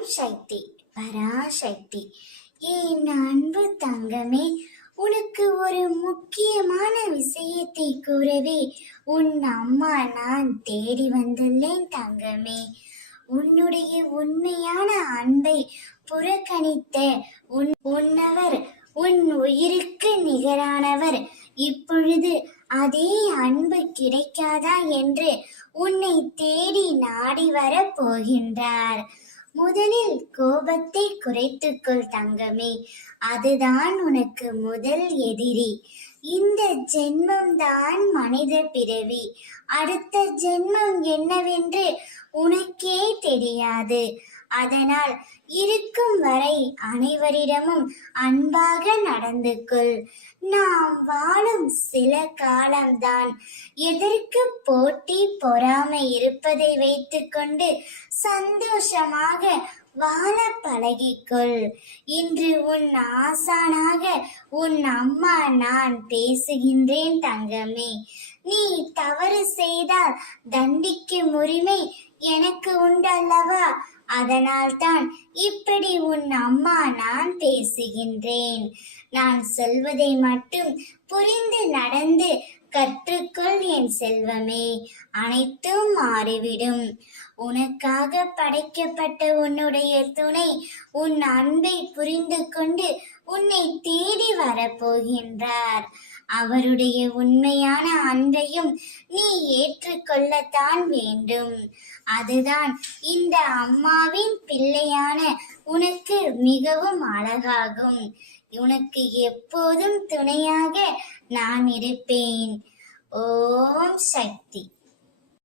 ஓம் சக்தி பராசக்தி. என் அன்பு தங்கமே, உனக்கு ஒரு முக்கியமான விஷயத்தை கூறவே உன் அம்மா நான் தேடி வந்துள்ளேன் தங்கமே. உன்னுடைய உண்மையான அன்பை புறக்கணித்த உன்னவர், உன் உயிருக்கு நிகரானவர் இப்பொழுது அதே அன்பு கிடைக்காதா என்று உன்னை தேடி நாடி வர போகின்றார். முதலில் கோபத்தை குறைத்துக்கொள் தங்கமே, அதுதான் உனக்கு முதல் எதிரி. இந்த ஜென்மம் தான் மனித பிறவி, அடுத்த ஜென்மம் என்னவென்று உனக்கே தெரியாது. அதனால் இருக்கும் வரை அனைவரிடமும் அன்பாக நடந்து கொள். நாம் வாழும் சில காலம்தான், எதற்கு போட்டி பொறாமை இருப்பதை வைத்துக்கொண்டு சந்தோஷமாக வாழ பழகிக்கொள். இன்று உன் ஆசானாக உன் அம்மா நான் பேசுகின்றேன் தங்கமே. நீ தவறு செய்தால் தண்டிக்கும் உரிமை எனக்கு உண்டல்லவா? அதனால்தான் இப்படி உன் அம்மா நான் பேசுகின்றேன். நான் சொல்வதை மட்டும் புரிந்து நடந்து கற்றுக்கொள் என் செல்வமே, அனைத்தும் மாறிவிடும். உனக்காக படைக்கப்பட்ட உன்னுடைய துணை உன் அன்பை புரிந்து கொண்டு உன்னை தேடி வரப்போகின்றார். அவருடைய உண்மையான அன்பையும் நீ ஏற்றுக்கொள்ளத்தான் வேண்டும். அதுதான் இந்த அம்மாவின் பிள்ளையான உனக்கு மிகவும் அழகாகும். உனக்கு எப்போதும் துணையாக நான் இருப்பேன். ஓம் சக்தி.